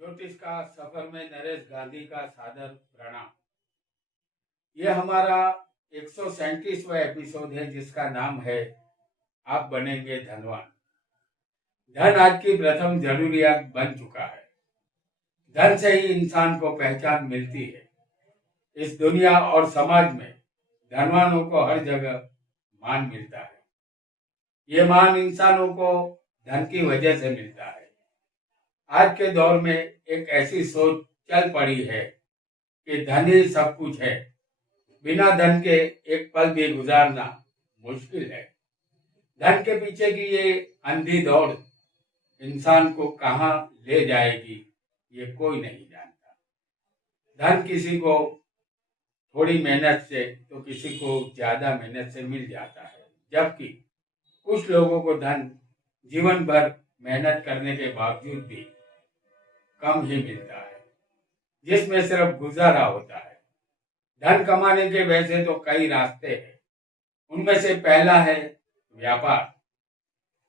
ज्योतिष का सफर में नरेश गांधी का सादर प्रणाम। ये हमारा 137वां एपिसोड है जिसका नाम है आप बनेंगे धनवान। धन आज की प्रथम जरूरियात बन चुका है। धन से ही इंसान को पहचान मिलती है। इस दुनिया और समाज में धनवानों को हर जगह मान मिलता है। ये मान इंसानों को धन की वजह से मिलता है। आज के दौर में एक ऐसी सोच चल पड़ी है कि धन ही सब कुछ है। बिना धन के एक पल भी गुजारना मुश्किल है। धन के पीछे की ये अंधी दौड़ इंसान को कहाँ ले जाएगी ये कोई नहीं जानता। धन किसी को थोड़ी मेहनत से तो किसी को ज्यादा मेहनत से मिल जाता है, जबकि कुछ लोगों को धन जीवन भर मेहनत करने के बावजूद भी कम ही मिलता है, जिसमें सिर्फ गुजारा होता है। धन कमाने के वैसे तो कई रास्ते हैं। उनमें से पहला है व्यापार।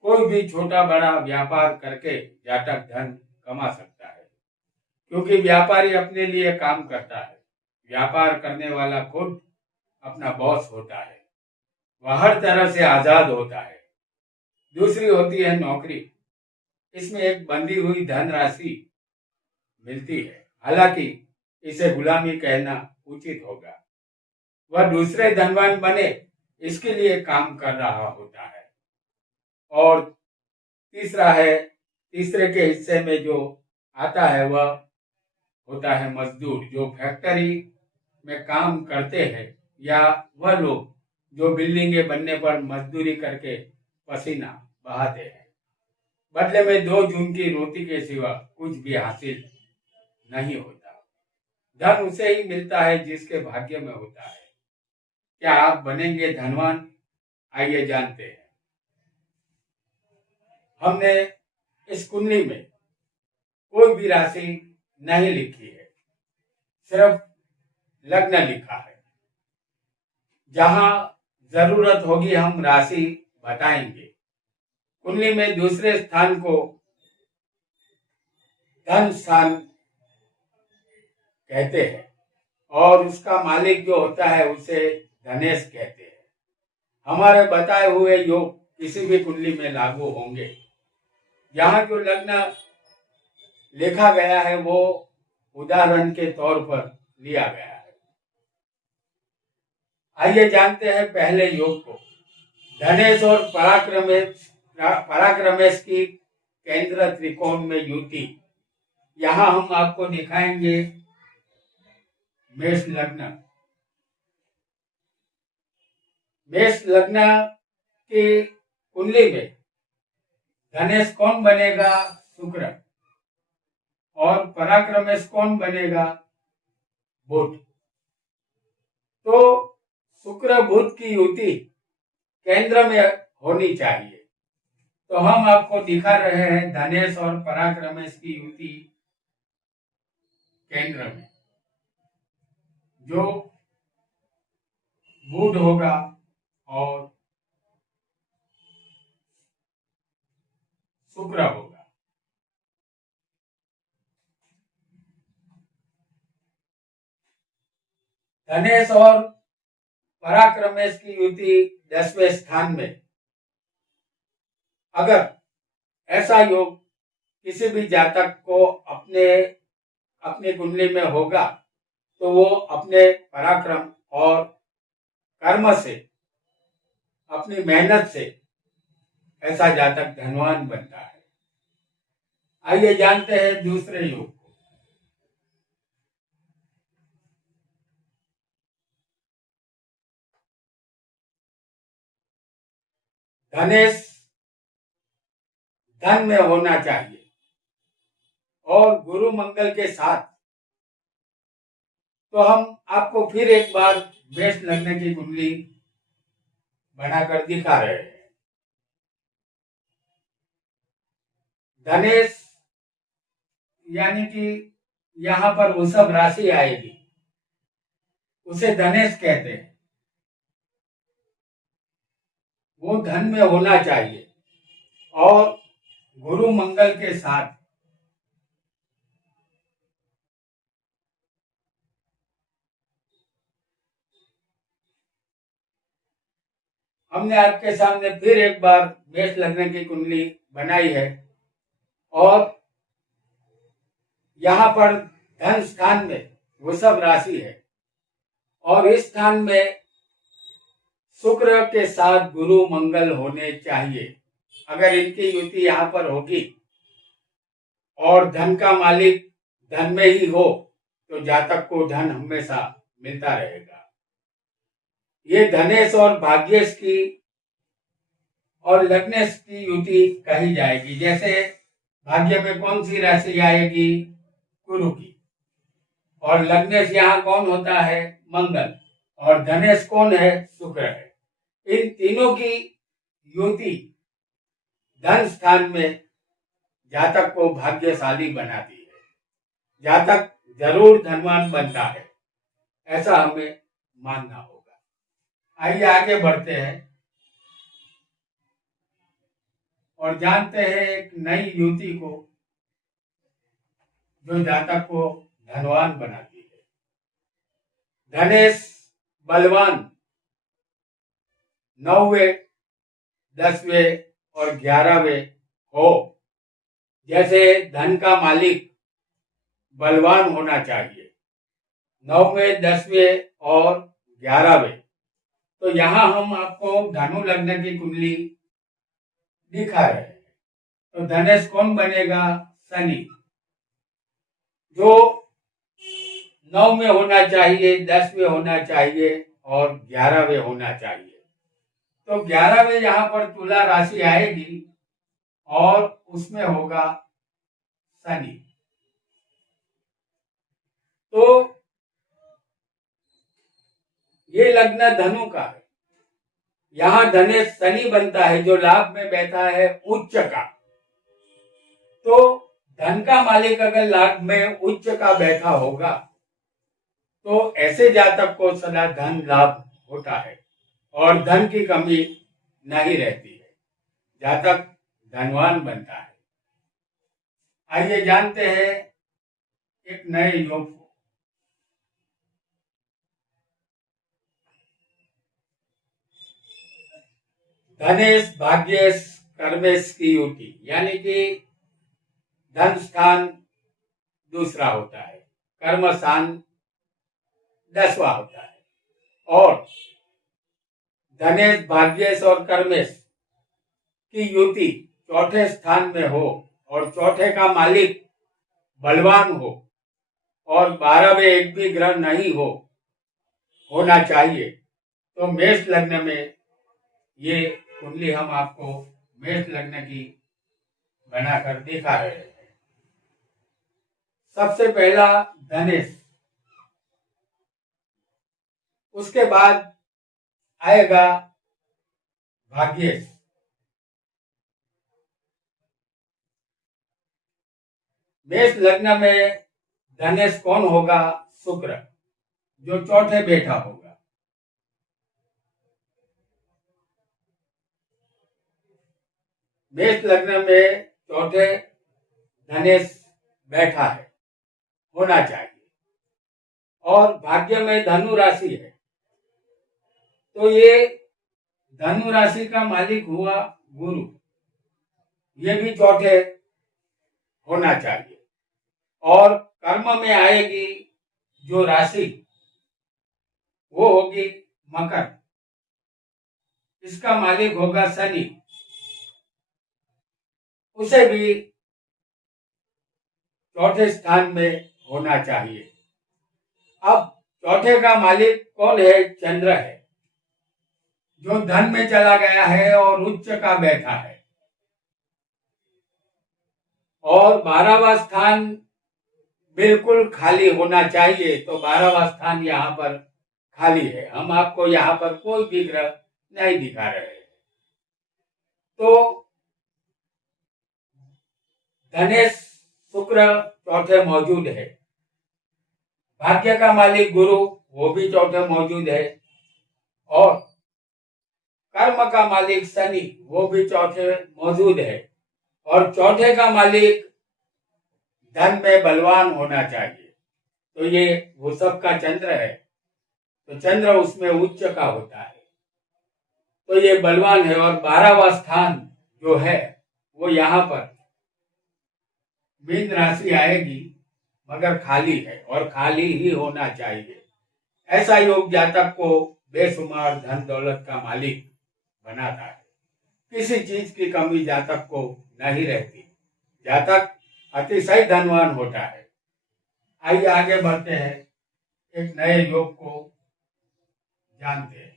कोई भी छोटा बड़ा व्यापार करके जातक धन कमा सकता है, क्योंकि व्यापारी अपने लिए काम करता है। व्यापार करने वाला खुद अपना बॉस होता है। वह हर तरह से आजाद होता है। दूसरी होती है नौकरी। इसमें एक बंधी हुई धनराशि मिलती है, हालांकि इसे गुलामी कहना उचित होगा। वह दूसरे धनवान बने इसके लिए काम कर रहा होता है। और तीसरे के हिस्से में जो आता है वह होता है मजदूर, जो फैक्ट्री में काम करते हैं, या वह लोग जो बिल्डिंगे बनने पर मजदूरी करके पसीना बहाते हैं। बदले में 2 जून की रोटी के सिवा कुछ भी हासिल नहीं होता। धन उसे ही मिलता है जिसके भाग्य में होता है। क्या आप बनेंगे धनवान? आइए जानते हैं। हमने इस कुंडली में कोई भी राशि नहीं लिखी है, सिर्फ लग्न लिखा है। जहां जरूरत होगी हम राशि बताएंगे। कुंडली में दूसरे स्थान को धन स्थान कहते हैं और उसका मालिक जो होता है उसे धनेश कहते हैं। हमारे बताए हुए योग किसी भी कुंडली में लागू होंगे। यहाँ जो लग्न लिखा गया है वो उदाहरण के तौर पर लिया गया है। आइए जानते हैं पहले योग को। धनेश और पराक्रमेश की केंद्र त्रिकोण में युति। यहाँ हम आपको दिखाएंगे मेष लग्न। मेष लग्न की कुंडली में धनेश कौन बनेगा? शुक्र। और पराक्रमेश कौन बनेगा? बुध। तो शुक्र बुध की युति केंद्र में होनी चाहिए। तो हम आपको दिखा रहे हैं धनेश और पराक्रमेश की युति केंद्र में। जो बुध होगा और शुक्र होगा। धनेश और पराक्रमेश की युति 10वें स्थान में। अगर ऐसा योग किसी भी जातक को अपनी कुंडली में होगा तो वो अपने पराक्रम और कर्म से, अपनी मेहनत से ऐसा जातक धनवान बनता है। आइए जानते हैं दूसरे योग को। धनेश धन में होना चाहिए और गुरु मंगल के साथ। तो हम आपको फिर एक बार मेष लग्न की कुंडली बनाकर दिखा रहे हैं। धनेश यानी कि यहाँ पर वृषभ राशि आएगी, उसे धनेश कहते हैं। वो धन में होना चाहिए और गुरु मंगल के साथ। हमने आपके सामने फिर एक बार मेष लग्न की कुंडली बनाई है और यहाँ पर धन स्थान में वृषभ राशि है और इस स्थान में शुक्र के साथ गुरु मंगल होने चाहिए। अगर इनकी युति यहाँ पर होगी और धन का मालिक धन में ही हो तो जातक को धन हमेशा मिलता रहेगा। ये धनेश और भाग्येश की और लग्नेश की युति कही जाएगी। जैसे भाग्य में कौन सी राशि आएगी? गुरु की। और लग्नेश यहाँ कौन होता है? मंगल। और धनेश कौन है? शुक्र है। इन तीनों की युति धन स्थान में जातक को भाग्यशाली बनाती है। जातक जरूर धनवान बनता है, ऐसा हमें मानना होगा। आइए आगे बढ़ते हैं और जानते हैं एक नई युति को जो जातक को धनवान बनाती है। धनेश बलवान 9वें 10वें और 11वें हो। जैसे धन का मालिक बलवान होना चाहिए 9वें 10वें और 11वें। तो यहाँ हम आपको धनु लग्न की कुंडली दिखा रहे हैं। तो धनेश कौन बनेगा? शनि, जो 9 में होना चाहिए, 10 में होना चाहिए और 11वें होना चाहिए। तो 11वें यहाँ पर तुला राशि आएगी और उसमें होगा शनि। तो ये लग्न धनु का है। यहाँ धनेश शनि बनता है जो लाभ में बैठा है उच्च का। तो धन का मालिक अगर लाभ में उच्च का बैठा होगा तो ऐसे जातक को सदा धन लाभ होता है और धन की कमी नहीं रहती है। जातक धनवान बनता है। आइए जानते हैं एक नए योग को। धनेश भाग्येश कर्मेश की युति, यानी कि धन स्थान दूसरा होता है, कर्म स्थान 10वां होता है और धनेश भाग्येश और कर्मेश की युति चौथे स्थान में हो और चौथे का मालिक बलवान हो और 12वें एक भी ग्रह नहीं होना चाहिए। तो मेष लग्न में ये कुंडली हम आपको मेष लग्न की बनाकर दिखा रहे हैं। सबसे पहला धनेश, उसके बाद आएगा भाग्येश, मेष लग्न में धनेश कौन होगा? शुक्र, जो चौथे बैठा होगा। मेष लग्न में चौथे धनेश बैठा है, होना चाहिए। और भाग्य में धनु राशि है तो ये धनु राशि का मालिक हुआ गुरु, ये भी चौथे होना चाहिए। और कर्म में आएगी जो राशि वो होगी मकर, इसका मालिक होगा शनि, उसे भी चौथे स्थान में होना चाहिए। अब चौथे का मालिक कौन है? चंद्र है, जो धन में चला गया है और उच्च का बैठा है। और 12वां स्थान बिल्कुल खाली होना चाहिए। तो 12वां स्थान यहाँ पर खाली है, हम आपको यहाँ पर कोई भी ग्रह नहीं दिखा रहे हैं। तो धनेश शुक्र चौथे मौजूद है, भाग्य का मालिक गुरु वो भी चौथे मौजूद है और कर्म का मालिक शनि वो भी चौथे मौजूद है और चौथे का मालिक धन में बलवान होना चाहिए। तो ये वृषभ का चंद्र है, तो चंद्र उसमें उच्च का होता है। तो ये बलवान है। और 12वां स्थान जो है वो यहाँ पर मीन राशि आएगी, मगर खाली है और खाली ही होना चाहिए। ऐसा योग जातक को बेशुमार धन दौलत का मालिक बनाता है। किसी चीज की कमी जातक को नहीं रहती। जातक अतिशय धनवान होता है। आइए आगे बढ़ते हैं, एक नए योग को जानते हैं।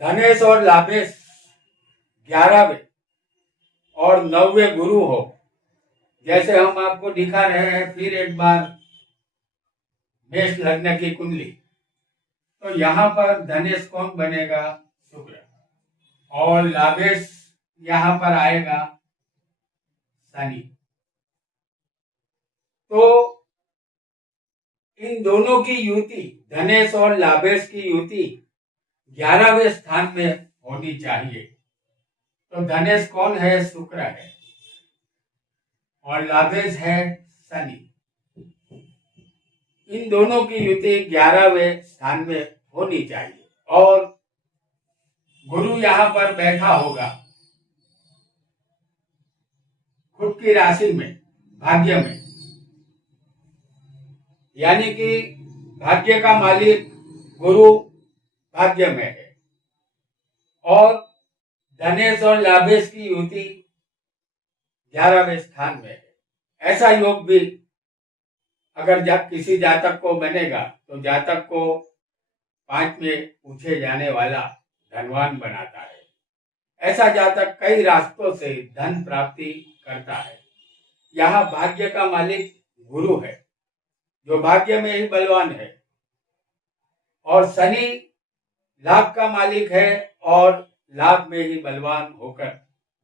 धनेश और लाभेश 11वें और 9वें गुरु हो, जैसे हम आपको दिखा रहे हैं। फिर एक बार मेष लग्न की कुंडली, तो यहाँ पर धनेश कौन बनेगा? शुक्र। और लाभेश यहाँ पर आएगा शनि। तो इन दोनों की युति, धनेश और लाभेश की युति 11वें स्थान में होनी चाहिए। तो धनेश कौन है? शुक्र है। और लाभेश है शनि। इन दोनों की युति 11वें स्थान में होनी चाहिए। और गुरु यहाँ पर बैठा होगा खुद की राशि में, भाग्य में, यानी कि भाग्य का मालिक गुरु भाग्य में है। और धनेश और लाभेश की युति 11वें स्थान में है। ऐसा योग भी अगर जब किसी जातक को बनेगा तो जातक को 5 में पूछे जाने वाला धनवान बनाता है। ऐसा जातक कई रास्तों से धन प्राप्ति करता है। यहाँ भाग्य का मालिक गुरु है, जो भाग्य में ही बलवान है। और शनि लाभ का मालिक है और लाभ में ही बलवान होकर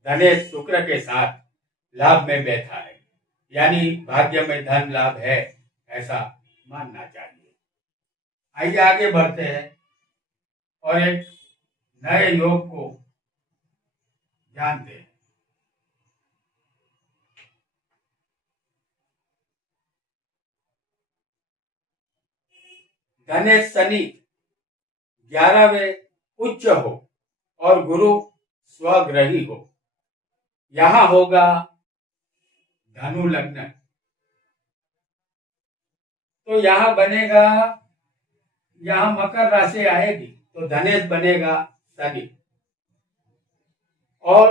धनेश शुक्र के साथ लाभ में बैठा है। यानी भाग्य में धन लाभ है, ऐसा मानना चाहिए। आइए आगे बढ़ते हैं और एक नए योग को जानते हैं। धनेश शनि 11वें उच्च हो और गुरु स्वग्रही हो, यहां होगा धनु लग्न। तो यहां बनेगा, यहां मकर राशि आएगी तो धनेश बनेगा शनि। और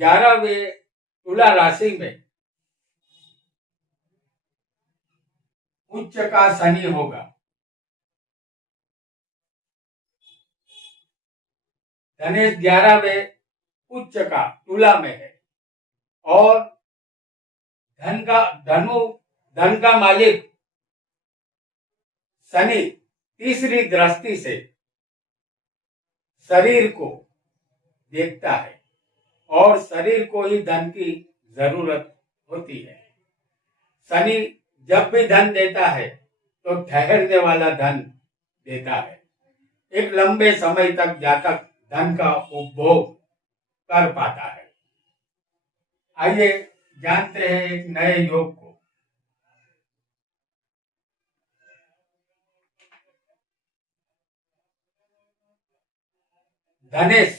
11वें तुला राशि में उच्च का शनि होगा। धनेश 11वें उच्च का तुला में है। और धन का मालिक शनि तीसरी दृष्टि से शरीर को देखता है और शरीर को ही धन की जरूरत होती है। शनि जब भी धन देता है तो ठहरने वाला धन देता है। एक लंबे समय तक जातक धन का उपभोग कर पाता है। आइए जानते हैं एक नए योग को। धनेश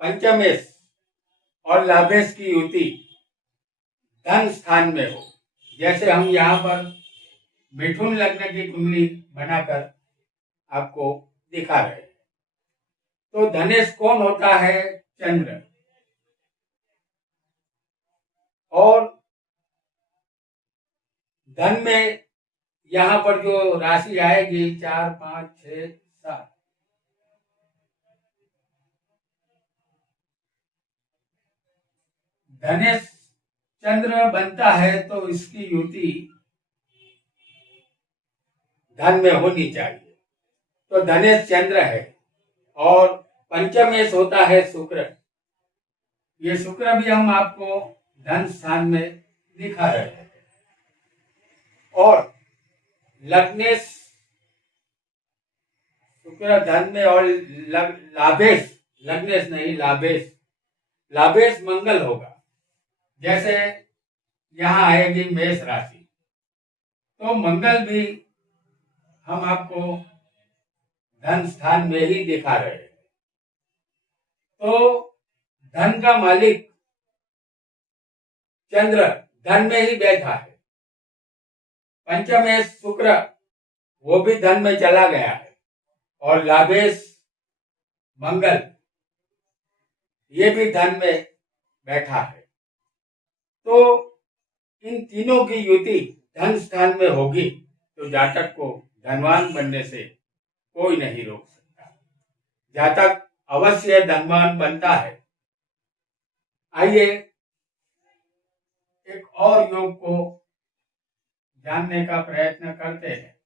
पंचमेश और लाभेश की युति धन स्थान में हो, जैसे हम यहाँ पर मिथुन लग्न की कुंडली बनाकर आपको दिखा रहे हैं। तो धनेश कौन होता है? चंद्र। और धन में यहाँ पर जो राशि आएगी 4, 5, 6, 7, धनेश चंद्र बनता है तो इसकी युति धन में होनी चाहिए। तो धनेश चंद्र है और पंचमेश होता है शुक्र। ये शुक्र भी हम आपको धन स्थान में दिखा रहे हैं। और लग्नेश शुक्र धन में और लाभेश, लग्नेश नहीं लाभेश, लाभेश मंगल होगा। जैसे यहाँ आएगी मेष राशि, तो मंगल भी हम आपको धन स्थान में ही दिखा रहे हैं। तो धन का मालिक चंद्र धन में ही बैठा है। पंचमेश शुक्र वो भी धन में चला गया है, और लाभेश मंगल ये भी धन में बैठा है। तो इन तीनों की युति धन स्थान में होगी तो जातक को धनवान बनने से कोई नहीं रोक सकता। जातक अवश्य धनवान बनता है। आइए एक और योग को जानने का प्रयत्न करते हैं।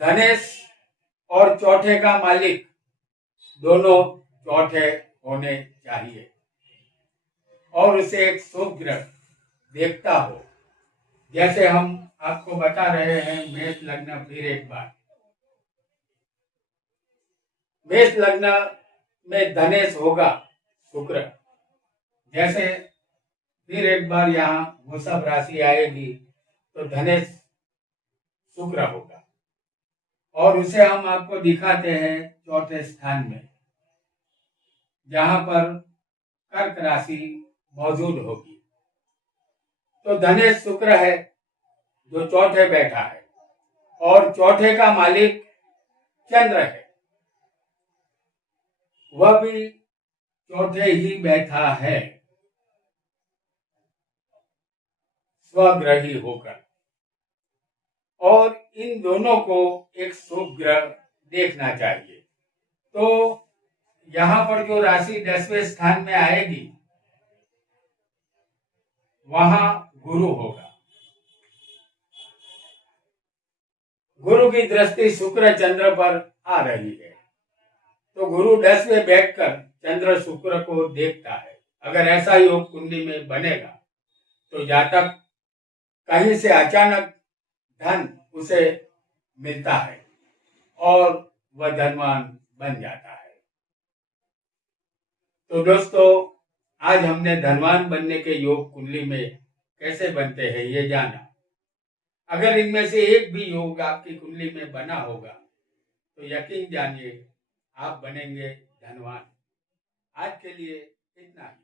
धनेश और चौथे का मालिक दोनों चौथे होने चाहिए, और उसे एक शुभ ग्रह देखता हो। जैसे हम आपको बता रहे हैं मेष लग्न, फिर एक बार मेष लग्न में धनेश होगा शुक्र। जैसे फिर एक बार यहाँ वृषभ राशि आएगी तो धनेश शुक्र होगा, और उसे हम आपको दिखाते हैं चौथे स्थान में, जहां पर कर्क राशि मौजूद होगी। तो धनेश शुक्र है जो चौथे बैठा है, और चौथे का मालिक चंद्र है, वह भी चौथे ही बैठा है स्वग्रही होकर। और इन दोनों को एक शुभ ग्रह देखना चाहिए। तो यहाँ पर जो राशि 10वें स्थान में आएगी वहां गुरु होगा। गुरु की दृष्टि शुक्र चंद्र पर आ रही है, तो गुरु 10वें बैठकर चंद्र शुक्र को देखता है। अगर ऐसा योग कुंडली में बनेगा तो जातक कहीं से अचानक धन उसे मिलता है और वह धनवान बन जाता है। तो दोस्तों, आज हमने धनवान बनने के योग कुंडली में कैसे बनते हैं ये जाना। अगर इनमें से एक भी योग आपकी कुंडली में बना होगा तो यकीन जानिए आप बनेंगे धनवान। आज के लिए इतना ही।